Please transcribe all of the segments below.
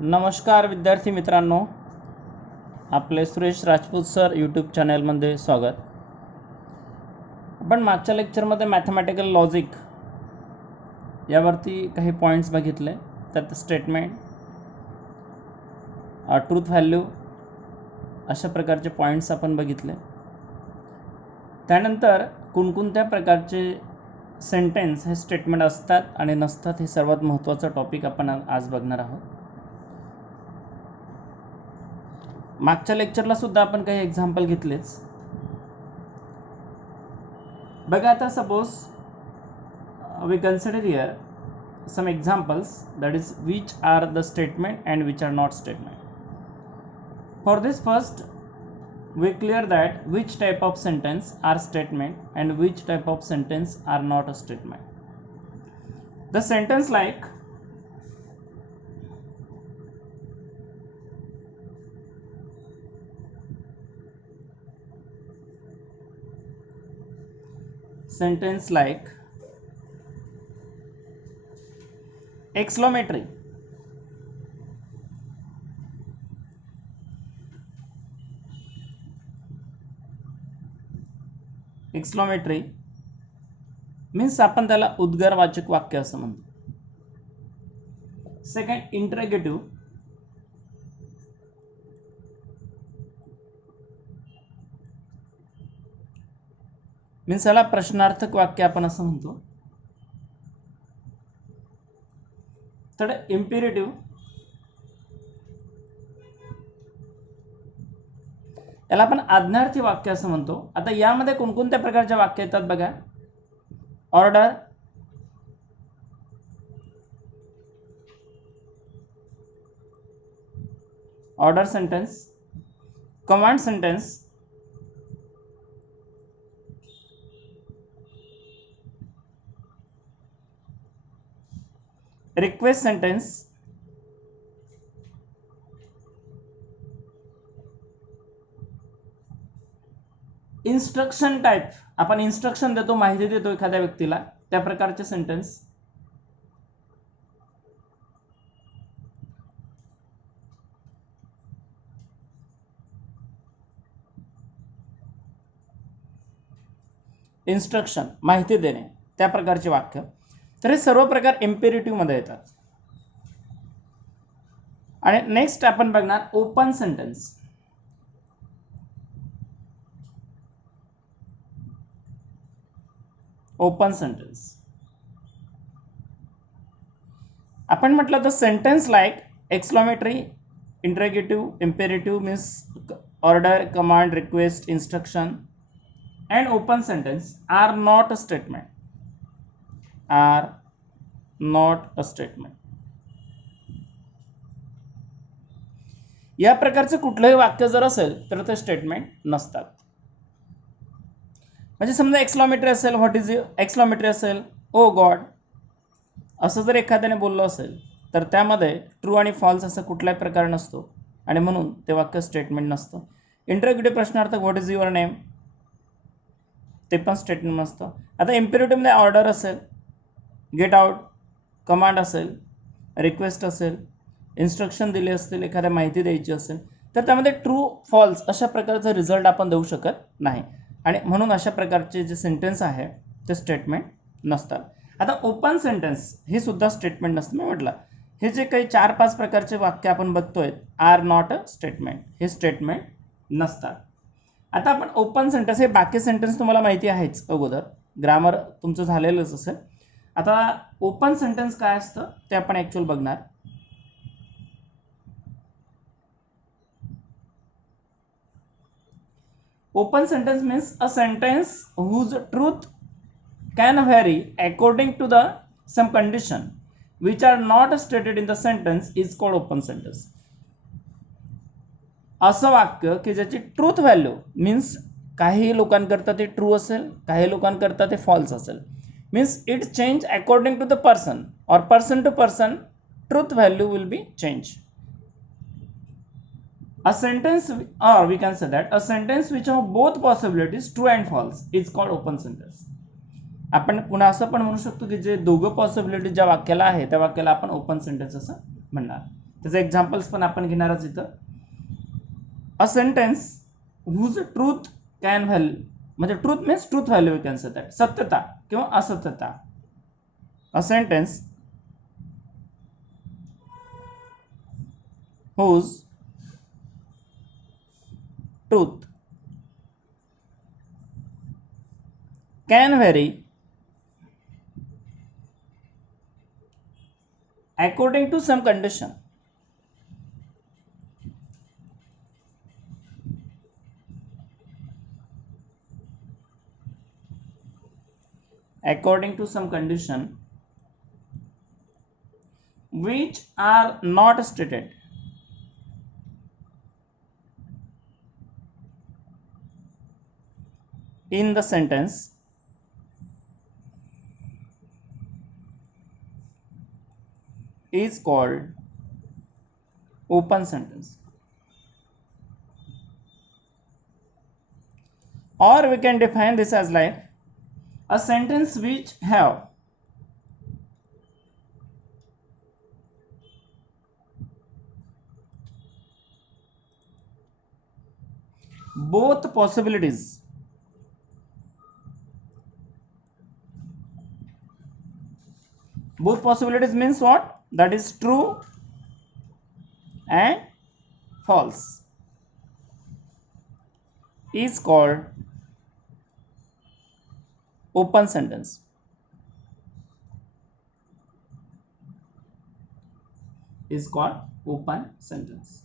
नमस्कार विद्यार्थी मित्रांनो, आपले सुरेश राजपूत सर यूट्यूब चॅनलमध्ये स्वागत. आपण मागच्या लेक्चरमध्ये मॅथमॅटिकल लॉजिक यावरती काही पॉईंट्स बघितले. त्यात स्टेटमेंट, ट्रूथ व्हॅल्यू अशा प्रकारचे पॉईंट्स आपण बघितले. त्यानंतर कोणकोणत्या प्रकारचे सेंटेन्स हे स्टेटमेंट असतात आणि नसतात हे सर्वात महत्त्वाचा टॉपिक आपण आज बघणार आहोत. मागच्या लेक्चरला सुद्धा आपण काही एक्झाम्पल घेतलेच. बघा आता suppose we consider here some examples, that is which are the statement and which are not statement. For this first we clear that which type of sentence are statement and which type of sentence are not a statement. The sentence like exclamatory. Exclamatory means आपण त्याला उद्गारवाचक वाक्य असं म्हणतो. सेकंड, इंटरगेटिव्ह. मीन्स याला प्रश्नार्थक वाक्य आपण असं म्हणतो. Third, imperative. याला आपण आज्ञार्थी वाक्य असं म्हणतो. आता यामध्ये कोणकोणत्या प्रकारच्या वाक्य येतात बघा. Order, order sentence, command sentence, request sentence, instruction type. आपण इन्स्ट्रक्शन देतो, माहिती देतो एखाद्या व्यक्तीला, त्या प्रकारचे सेंटेन्स. इन्स्ट्रक्शन, माहिती देणे, त्या प्रकारचे वाक्य. तर हे सर्व प्रकार इम्पेरेटिव्ह मध्ये येतात. आणि नेक्स्ट आपण बघणार ओपन सेंटेन्स. ओपन सेंटेन्स आपण म्हटलं तर sentence like exclamatory, interrogative, imperative means order, command, request, instruction and open sentence are not a statement. Are not a statement. या प्रकारचे कुठलंही वाक्य जर असेल तर ते स्टेटमेंट नसतात. म्हणजे समजा एक्सक्लेमेटरी असेल, व्हॉट इज एक्सक्लेमेटरी असेल, ओ गॉड असं जर एखाद्याने बोललं असेल तर त्यामध्ये ट्रू आणि फॉल्स असं कुठलाही प्रकार नसतो आणि म्हणून ते वाक्य स्टेटमेंट नसतं. इंटरोगेटिव्ह प्रश्नार्थक, व्हॉट इज युअर नेम, ते पण स्टेटमेंट नसतं. आता इम्पेरेटिव्हमध्ये ऑर्डर असेल, गेट आउट, कमांड असेल, रिक्वेस्ट असेल, इन्स्ट्रक्शन दिले असतील, एखाद्या माहिती द्यायची असेल तर त्यामध्ये ट्रू फॉल्स अशा प्रकारचा रिझल्ट आपण देऊ शकत नाही आणि म्हणून अशा प्रकारचे जे सेंटेन्स आहे ते स्टेटमेंट नसतात. आता ओपन सेंटेन्स हे सुद्धा स्टेटमेंट नसतं. मी म्हटलं हे जे काही 4-5 प्रकारचे वाक्य आपण बघतोय आर नॉट अ स्टेटमेंट, हे स्टेटमेंट नसतात. आता आपण ओपन सेंटेन्स, हे बाकी सेंटेन्स तुम्हाला माहिती आहेच, अगोदर ग्रामर तुमचं झालेलंच असेल. आता ओपन सेंटेन्स काय असतं ते आपण ॲक्च्युअल बघणार. Open sentence means a sentence whose truth can vary according to the some condition which are not stated in the sentence is called open sentence. असं वाक्य की ज्याची ट्रूथ व्हॅल्यू मीन्स काही लोकांकरता ते ट्रू असेल, काही लोकांकरता ते फॉल्स असेल. Means it change according to the person और person to person truth value will be change. A sentence, or we can say that a sentence which have both possibilities true and false is called open sentence. आपण पुन्हा असं पण म्हणू शकतो की जे दोघं पॉसिबिलिटी ज्या वाक्याला आहे त्या वाक्याला आपण ओपन सेंटेन्स असं म्हणणार. त्याचे एक्झाम्पल्स पण आपण घेणारच इथं. A sentence whose truth can value, म्हणजे truth means truth value you can say that, सत्यता किंवा असत्यता. A sentence whose truth can vary according to some condition. According to some condition which are not stated in the sentence is called open sentence. Or we can define this as like a sentence which have both possibilities means what? That is true and false, is called open sentence. Is called open sentence.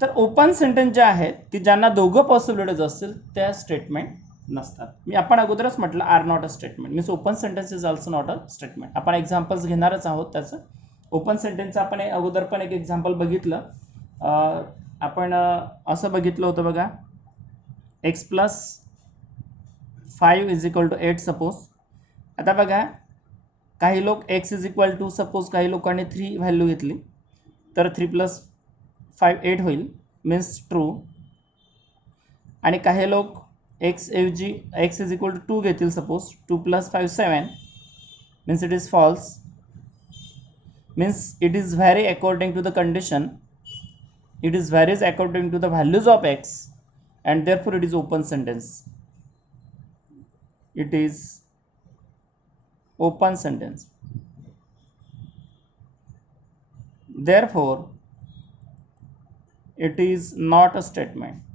तर open sentence जे आहेत की ज्यांना दोघं पॉसिबिलिटीज असतील त्या स्टेटमेंट नसतात. मी आपण अगोदरच म्हटलं are not a statement means open sentence is also not a statement. आपण एक्झाम्पल्स घेणारच आहोत त्याचं. ओपन सेंटेन्सचं आपण अगोदर पण एक एक्झाम्पल बघितलं. आपण असं बघितलं होतं बघा, X plus 5 is equal to 8 suppose. आता बघा काही लोक X is equal to suppose काही लोकांनी 3 व्हॅल्यू घेतली तर 3 प्लस 5 8 होईल मीन्स ट्रू. आणि काही लोक एक्स ऐवजी एक्स इज इक्वल टू 2 घेतील suppose 2 plus 5 7 means it is false. Means it is vary according to the condition, it is varies according to the values of x and therefore it is open sentence. It is open sentence. Therefore it is not a statement.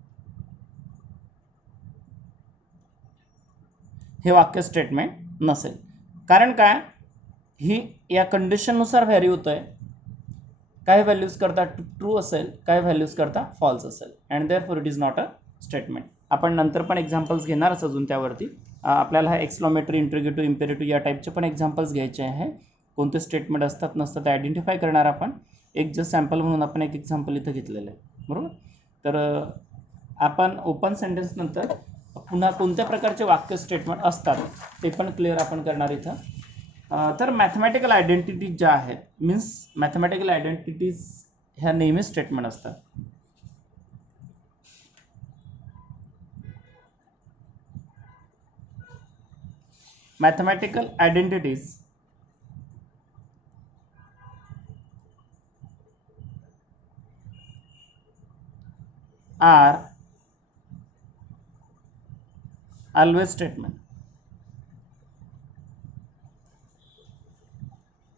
हे वाक्य स्टेटमेंट नसेल. कारण काय, ही या कंडिशननुसार व्हॅरी होतं आहे. काही व्हॅल्यूज करता ट्रू असेल, काही व्हॅल्यूज करता फॉल्स असेल and therefore it is not a statement. आपण नंतर पण एक्झाम्पल्स घेणारच अजून त्यावरती. आपल्याला हा एक्सक्लमेटरी, इंट्रोगेटिव्ह, इम्पेरेटिव्ह या टाईपचे पण एक्झाम्पल्स घ्यायचे आहे. कोणते स्टेटमेंट असतात नसतात ते आयडेंटिफाय करणार आपण. एक जस्ट सॅम्पल म्हणून आपण एक एक्झाम्पल इथं घेतलेलं आहे, बरोबर. तर आपण ओपन सेंटेन्स नंतर पुन्हा कोणत्या प्रकारचे वाक्य स्टेटमेंट असतात ते पण क्लिअर आपण करणार इथं. तर मॅथमॅटिकल आयडेंटिटीज ज्या आहेत मीन्स मॅथमॅटिकल आयडेंटिटीज ह्या नेहमी स्टेटमेंट असतात. Mathematical identities are always statement.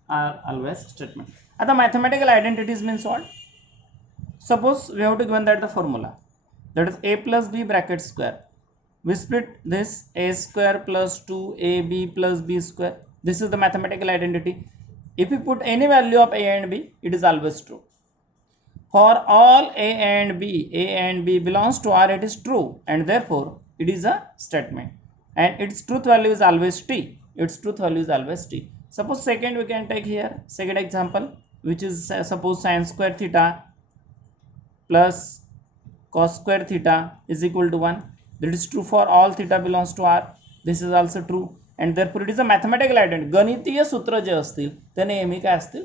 Are always statement. आता mathematical identities means what? Suppose we have to given that the formula that is a plus b bracket square. We split this a square plus 2ab plus b square. This is the mathematical identity. If we put any value of a and b, it is always true. For all a and b belongs to R, it is true and therefore it is a statement. And its truth value is always t. Its truth value is always t. Suppose second we can take here second example, which is suppose sin square theta plus cos square theta is equal to 1. That is true for all theta belongs to R. This is also true and therefore it is a mathematical identity. गणितीय सूत्र जे असतील ते नेहमी काय असतील,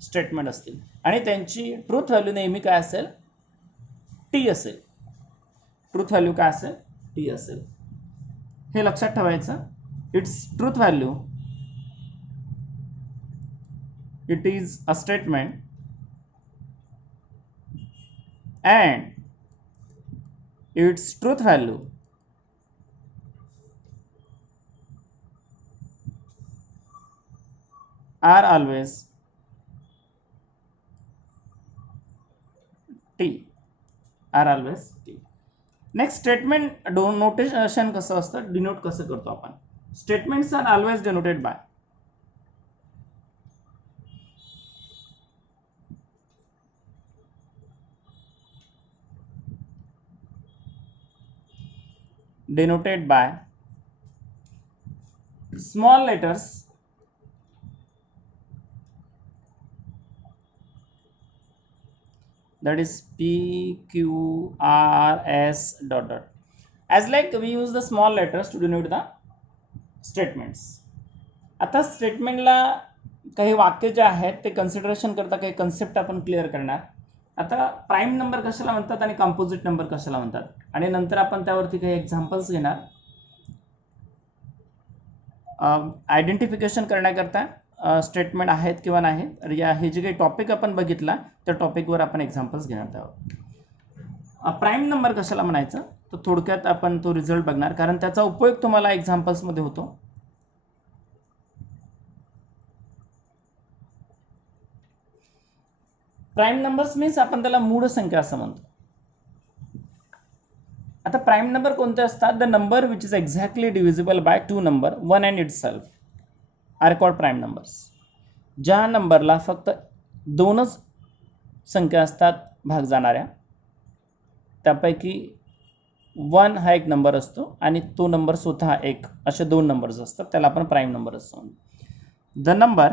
स्टेटमेंट असतील आणि त्यांची ट्रूथ व्हॅल्यू नेहमी काय असेल, टी असेल. ट्रूथ व्हॅल्यू काय असेल, टी असेल. हे लक्षात ठेवायचं. Its truth value it is a statement and its truth value are always t, are always t. Next statement notation कसं असतं, डिनोट कसं करतो आपण. Statements are always denoted by small letters that is P, Q, R, S dot dot. As like we use the small letters to denote the statements. आता स्टेटमेंटला काही वाक्य जे आहेत ते कन्सिडरेशन करता काही कन्सेप्ट आपण क्लिअर करणार. आता प्राईम नंबर कशाला म्हणतात आणि कंपोजिट नंबर कशाला म्हणतात, आणि नंतर आपण त्यावरती काही एक्झाम्पल्स घेणार आयडेंटिफिकेशन करण्याकरता स्टेटमेंट आहेत किंवा नाही. या हे जे काही टॉपिक आपण बघितला त्या टॉपिकवर आपण एक्झाम्पल्स घेणार त्यावर. प्राईम नंबर कशाला म्हणायचं तर थोडक्यात आपण तो रिझल्ट बघणार, कारण त्याचा उपयोग तुम्हाला एक्झाम्पल्समध्ये होतो. प्राईम नंबर्स मीन्स आपण त्याला मूळ संख्या असं म्हणतो. आता प्राईम नंबर कोणते असतात, the number which is exactly divisible by two number one and itself are called prime numbers. ज्या नंबरला फक्त दोनच संख्या असतात भाग जाणाऱ्या, त्यापैकी वन हा एक नंबर असतो आणि तो नंबर स्वतः एक, असे दोन नंबर्स असतात, त्याला आपण प्राईम नंबर असतो. The number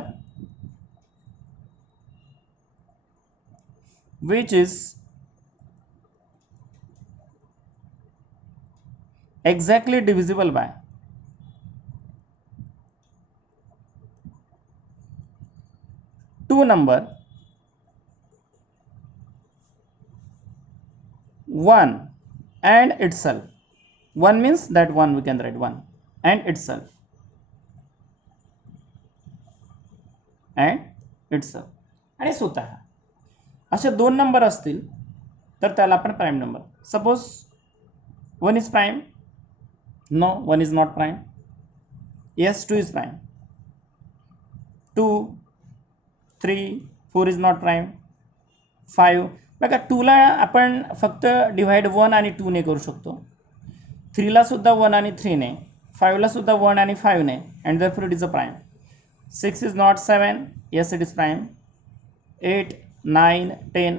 which is exactly divisible by two number one and itself. One means that one we can write one and itself आणि स्वतः असे दोन नंबर असतील तर त्याला आपण prime number. Suppose one is prime, no one is not prime, yes two is prime, 2, 3, 4 is not prime, 5. बघा 2ला आपण फक्त डिव्हाइड 1 आणि 2 ने करू शकतो, 3ला सुद्धा 1 आणि 3 ने, 5ला सुद्धा 1 आणि 5 ने, and therefore it is a prime. 6 is not 7, yes it is prime. 8, 9, 10,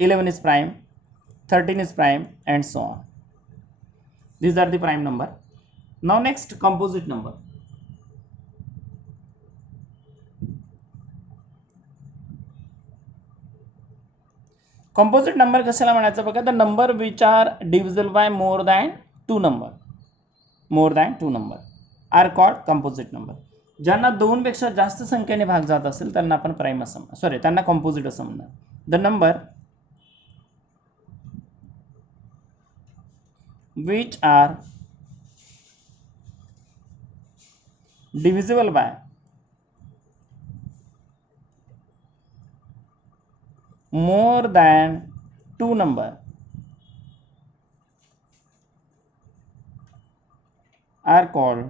11 is prime, 13 is prime, and so on. These are the prime number. Now next, composite number. Composite number कशाला म्हणायचं बघा, the number which are divisible by more than two number are called composite number. ज्यांना दोनपेक्षा जास्त संख्येने भाग जात असेल त्यांना आपण प्राईम असं, सॉरी त्यांना कॉम्पोजिट असं म्हणणार. The number which are divisible by more than two number are called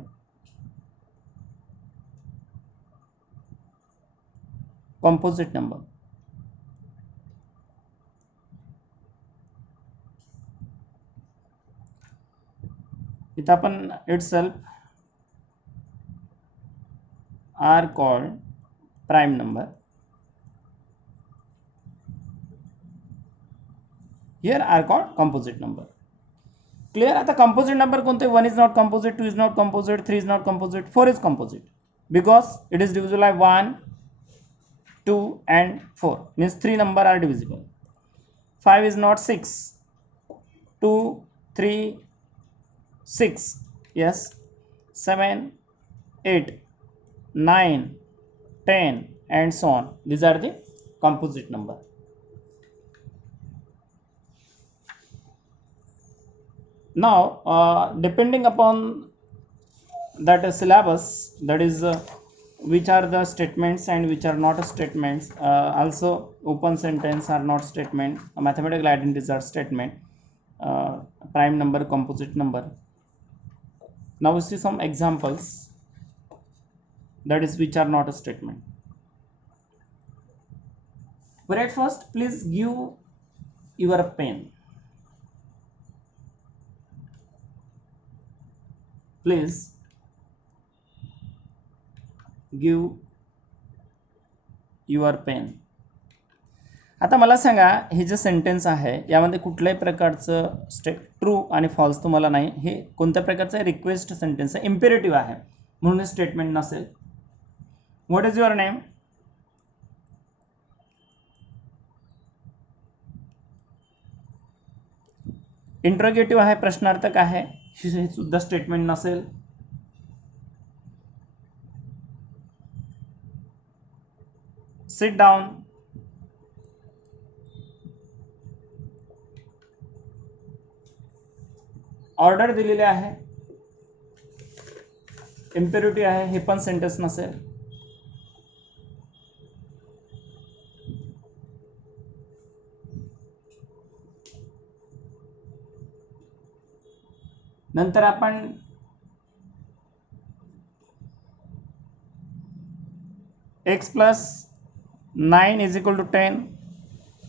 composite number. इथं आपण itself are called prime number. Here are called composite number. Clear? आता composite number कोणते? 1 is not composite, 2 is not composite, 3 is not composite, 4 is composite because it is divisible by 1, 2 and 4, means 3 number are divisible. 5 is not 6, 2, 3, 6, yes, 7, 8, 9, 10 and so on. These are the composite number. Now depending upon that syllabus, that is which are the statements and which are not statements. Also open sentence are not statement, mathematical identities are statement, prime number, composite number. Now we see some examples, that is which are not a statement. But at first please give your pen. Please give your pen. आता मला सांगा, हे जे सेंटेन्स आहे यामध्ये कुठल्याही प्रकारचं ट्रू आणि फॉल्स तुम्हाला नाही. हे कोणत्या प्रकारचं आहे? रिक्वेस्ट सेंटेन्स आहे, इम्पेरेटिव्ह आहे, म्हणून हे स्टेटमेंट नसेल. What is your name? Interrogative आहे, प्रश्नार्थक आहे, हे सुद्धा स्टेटमेंट नसेल. Sit down. ऑर्डर दिलेले आहे, इम्पेरेटिव्ह आहे, हे पण सेंटेन्स नसेल. नंतर आपण x + 9 = 10,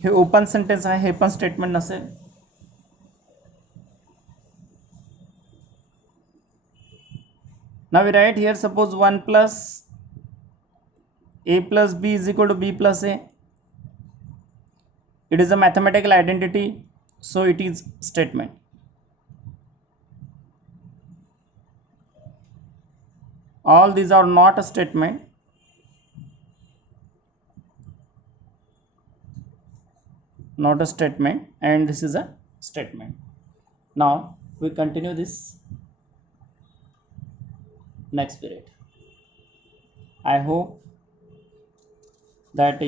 हे ओपन सेंटेन्स आहे, हे पण स्टेटमेंट नसेल. Now we write here, suppose 1 + a + b = b + a. It is a mathematical identity, so it is statement. All these are not a statement. Not a statement, and this is a statement. Now we continue this next period. I hope that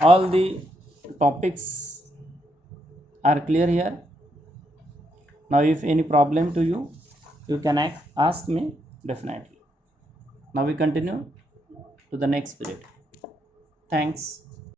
all the topics are clear here. Now if any problem to you, you can ask me definitely. Now we continue to the next period. Thanks.